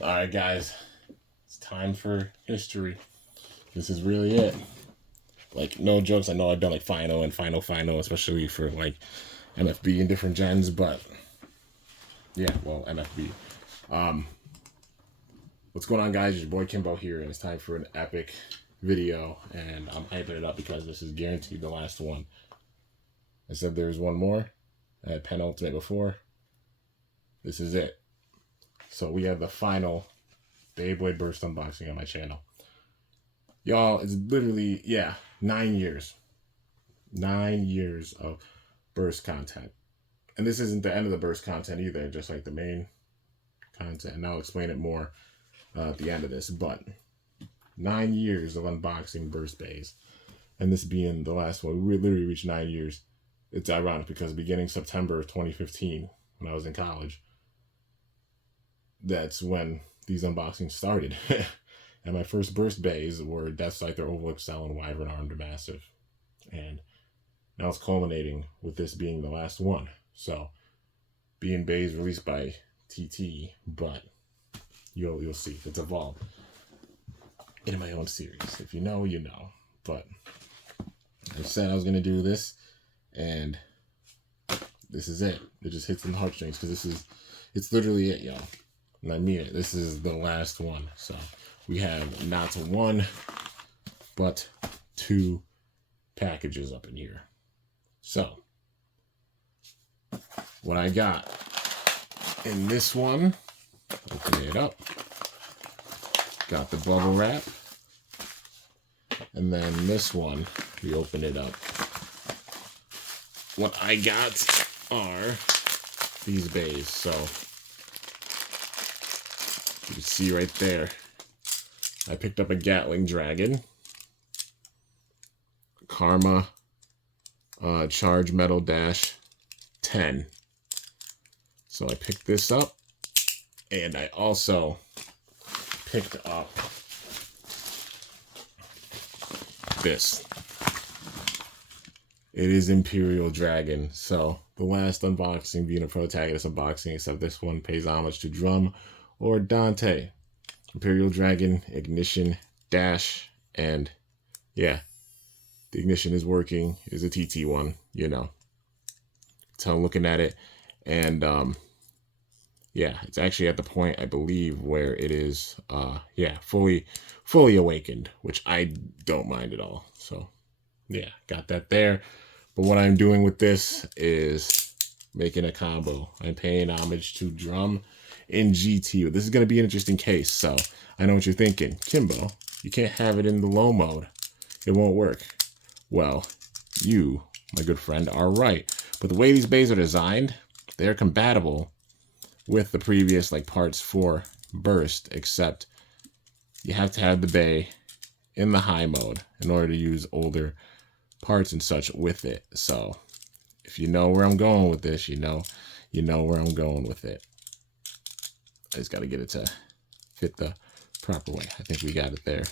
All right, guys, it's time for history. This is really it. Like, no jokes. I know I've done like final and final, especially for like MFB and different gens, but yeah, well, MFB. What's going on, guys? Your boy Kimbo here, and it's time for an epic video, and I'm hyping it up because this is guaranteed the last one. I said there's one more. I had penultimate before. This is it. So we have the final Beyblade Burst unboxing on my channel. Y'all, it's literally, 9 years. 9 years of Burst content. And this isn't the end of the Burst content either, just like the main content. And I'll explain it more at the end of this. But 9 years of unboxing Burst Bays. And this being the last one. We literally reached 9 years. It's ironic because beginning September of 2015, when I was in college, that's when these unboxings started. And my first Burst Bays were Death Scyther, Oval Excel, and Wyvern Armed Massive. And now it's culminating with this being the last one. So, being Bays released by TT, but you'll see. It's evolved into my own series. If you know, you know. But I said I was going to do this, and this is it. It just hits in the heartstrings, because it's literally it, y'all. And I mean it. This is the last one. So we have not one, but two packages up in here. So what I got in this one, open it up. Got the bubble wrap. And then this one, we open it up. What I got are these bays. So you can see right there, I picked up a Gatling Dragon, Karma Charge Metal Dash 10. So I picked this up, and I also picked up this. It is Imperial Dragon. So the last unboxing being a protagonist unboxing, except this one pays homage to Drum or Dante. Imperial Dragon, Ignition, Dash, and yeah, the Ignition is working. Is a TT one, you know. So I'm looking at it, and it's actually at the point, I believe, where it is fully awakened, which I don't mind at all. So yeah, got that there. But what I'm doing with this is making a combo. I'm paying homage to Drum in GT. This is going to be an interesting case. So I know what you're thinking. Kimbo, you can't have it in the low mode. It won't work. Well, you, my good friend, are right. But the way these bays are designed, they're compatible with the previous parts for Burst, except you have to have the bay in the high mode in order to use older parts and such with it. So if you know where I'm going with this, you know where I'm going with it. I just got to get it to fit the proper way. I think we got it there.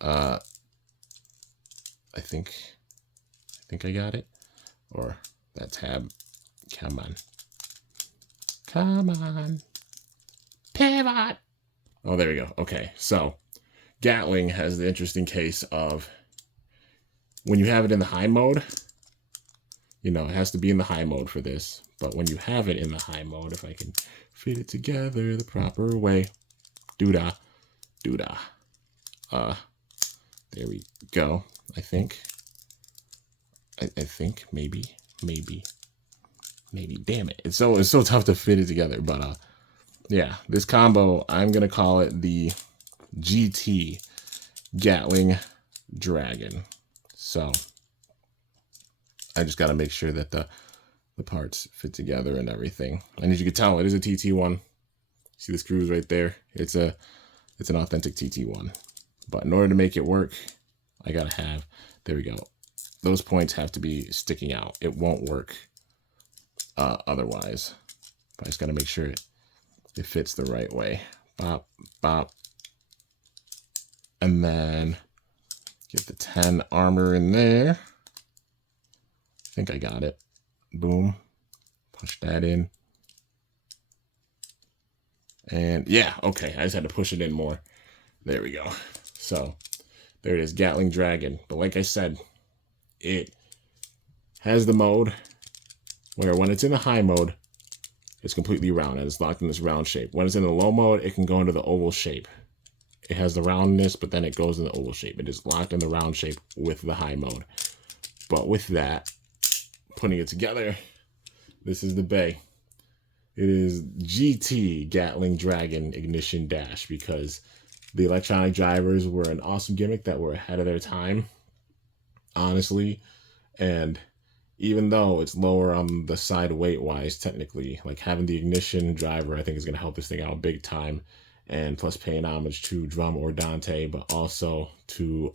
I think I got it. Or that tab. Come on. Pivot. Oh, there we go. Okay, so Gatling has the interesting case of when you have it in the high mode, it has to be in the high mode for this. But when you have it in the high mode, if I can fit it together the proper way, doo-dah. There we go. I think. Maybe. Damn it! It's so tough to fit it together. But yeah, this combo, I'm gonna call it the GT Gatling Dragon. So I just gotta make sure that the parts fit together and everything. And as you can tell, it is a TT one. See the screws right there? It's an authentic TT one. But in order to make it work, I gotta have, there we go. Those points have to be sticking out. It won't work otherwise. But I just gotta make sure it fits the right way. Bop, bop. And then get the 10 armor in there. I think I got it. Boom. Push that in. And yeah, okay, I just had to push it in more. There we go. So there it is, Gatling Dragon. But like I said, it has the mode where when it's in the high mode, it's completely round and it's locked in this round shape. When it's in the low mode, it can go into the oval shape. It has the roundness, but then it goes in the oval shape. It is locked in the round shape with the high mode. But with that, putting it together, this is the Bay. It is GT Gatling Dragon Ignition Dash, because the electronic drivers were an awesome gimmick that were ahead of their time, honestly. And even though it's lower on the side weight-wise, technically, like having the ignition driver, I think is going to help this thing out big time. And plus paying homage to Drum or Dante, but also to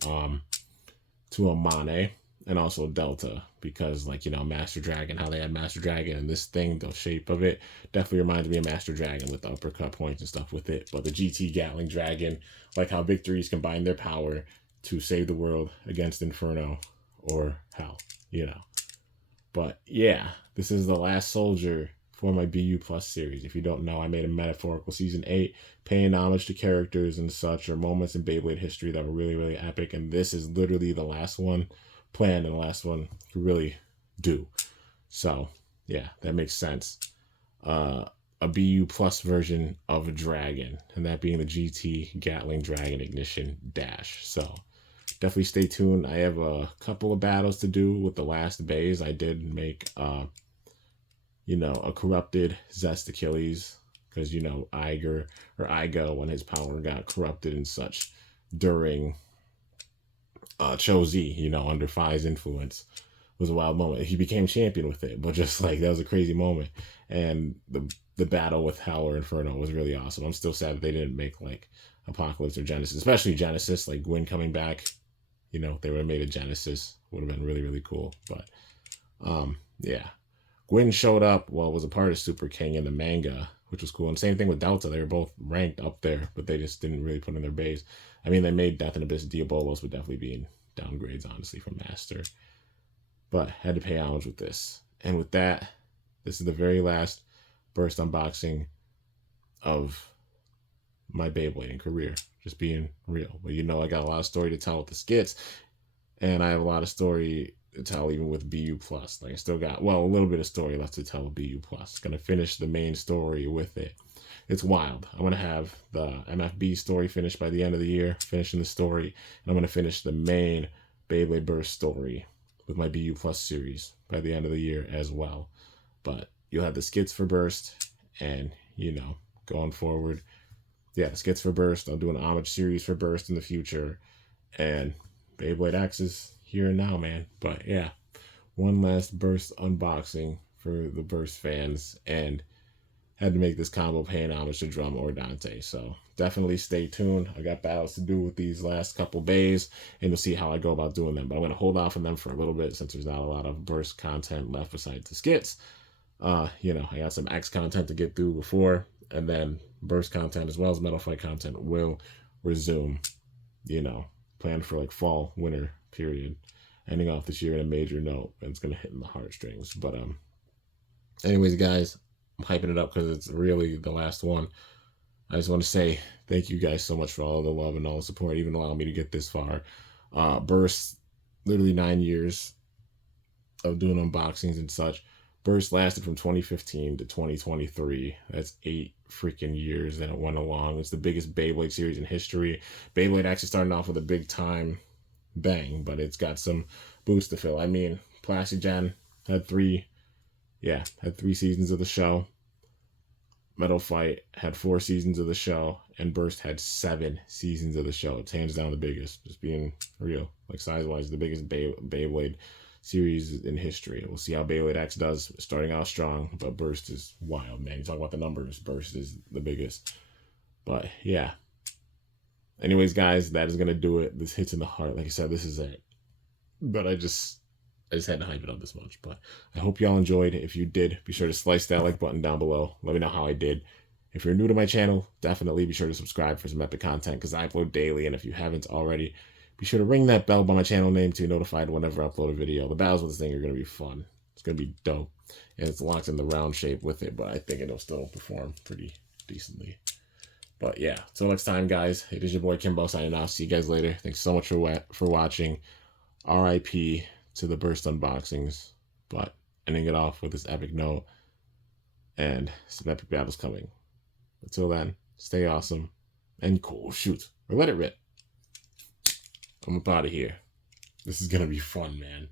Amane and also Delta, because like, you know, Master Dragon, how they had Master Dragon, and this thing, the shape of it definitely reminds me of Master Dragon with the uppercut points and stuff with it. But the GT Gatling Dragon, like how victories combine their power to save the world against Inferno or Hell, you know. But yeah, this is the last soldier for my BU Plus series. If you don't know, I made a metaphorical season 8, paying homage to characters and such, or moments in Beyblade history that were really, really epic. And this is literally the last one planned and the last one to really do. So yeah, that makes sense. A BU Plus version of a dragon, and that being the GT Gatling Dragon Ignition Dash. So definitely stay tuned. I have a couple of battles to do with the last bays. I did make you know, a corrupted Zest Achilles, because, you know, Igo, when his power got corrupted and such during Cho-Z, you know, under Phi's influence, was a wild moment. He became champion with it, but just like, that was a crazy moment. And the battle with Hell or Inferno was really awesome. I'm still sad that they didn't make like Apocalypse or Genesis, especially Genesis, like Gwyn coming back. You know, they would have made a Genesis, would have been really, really cool. But yeah. Gwyn showed up, well, was a part of Super King in the manga, which was cool. And same thing with Delta. They were both ranked up there, but they just didn't really put in their base. I mean, they made Death and Abyss. Diabolos would definitely be in downgrades, honestly, from Master. But had to pay homage with this. And with that, this is the very last burst unboxing of my Beyblading career. Just being real. But you know, I got a lot of story to tell with the skits. And I have a lot of story to tell even with BU Plus. Like, I still got, well, a little bit of story left to tell with BU Plus. Gonna finish the main story with it. It's wild. I'm gonna have the MFB story finished by the end of the year, finishing the story, and I'm gonna finish the main Beyblade Burst story with my BU Plus series by the end of the year as well. But you'll have the skits for Burst, and you know, going forward, yeah, the skits for Burst. I'll do an homage series for Burst in the future, and Beyblade X is here and now, man. But yeah, one last Burst unboxing for the Burst fans, and had to make this combo paying homage to Drum or Dante. So definitely stay tuned. I got battles to do with these last couple bays, and you'll see how I go about doing them. But I'm going to hold off on them for a little bit since there's not a lot of Burst content left besides the skits. You know, I got some X content to get through before, and then Burst content as well as Metal Fight content will resume, you know, planned for like fall, winter period, ending off this year in a major note, and it's going to hit in the heartstrings. But anyways, guys, I'm hyping it up because it's really the last one. I just want to say thank you guys so much for all the love and all the support, even allowing me to get this far. Burst, literally 9 years of doing unboxings and such. Burst lasted from 2015 to 2023. That's 8 freaking years that it went along. It's the biggest Beyblade series in history. Beyblade actually started off with a big time bang, but it's got some boots to fill. I mean, Plastigen had 3 seasons of the show. Metal Fight had 4 seasons of the show, and Burst had 7 seasons of the show. It's hands down the biggest, just being real. Like, size-wise, the biggest Beyblade series in history. We'll see how Beyblade X does, starting out strong, but Burst is wild, man. You talk about the numbers, Burst is the biggest. But, yeah. Anyways, guys, that is going to do it. This hits in the heart. Like I said, this is it. But I just had to hype it up this much. But I hope y'all enjoyed. If you did, be sure to slice that like button down below. Let me know how I did. If you're new to my channel, definitely be sure to subscribe for some epic content, because I upload daily. And if you haven't already, be sure to ring that bell by my channel name to be notified whenever I upload a video. The battles with this thing are going to be fun. It's going to be dope. And it's locked in the round shape with it, but I think it'll still perform pretty decently. But yeah, till next time, guys. It is your boy Kimbo signing off. See you guys later. Thanks so much for watching. RIP to the burst unboxings, but ending it off with this epic note and some epic battles coming. Until then, stay awesome and cool. Shoot, or let it rip. I'm up out of here. This is gonna be fun, man.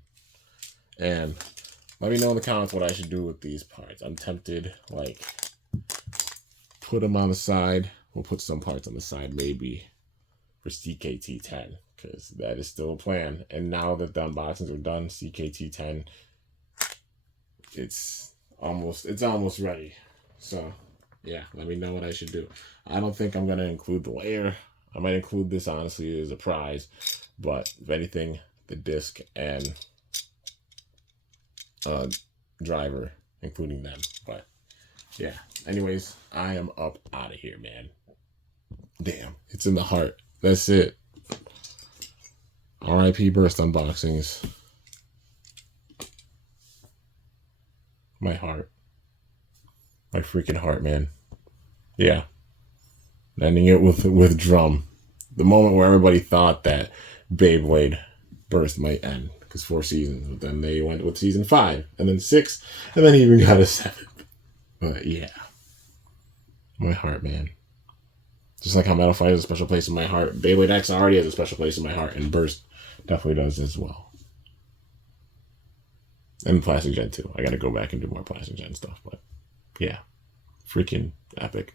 And let me know in the comments what I should do with these parts. I'm tempted, like, put them on the side. We'll put some parts on the side, maybe, for CKT10, because that is still a plan. And now that the unboxings are done, CKT10, it's almost ready. So, yeah, let me know what I should do. I don't think I'm going to include the layer. I might include this, honestly, as a prize. But, if anything, the disc and driver, including them. But, yeah. Anyways, I am up out of here, man. Damn, it's in the heart. That's it. RIP burst unboxings. My heart. My freaking heart, man. Yeah. Ending it with drum. The moment where everybody thought that Beyblade burst might end. Because 4 seasons. But then they went with season 5. And then 6. And then even got a 7th. But yeah. My heart, man. Just like how Metal Fight has a special place in my heart, Beyblade X already has a special place in my heart, and Burst definitely does as well. And Plastic Gen too. I gotta go back and do more Plastic Gen stuff, but yeah. Freaking epic.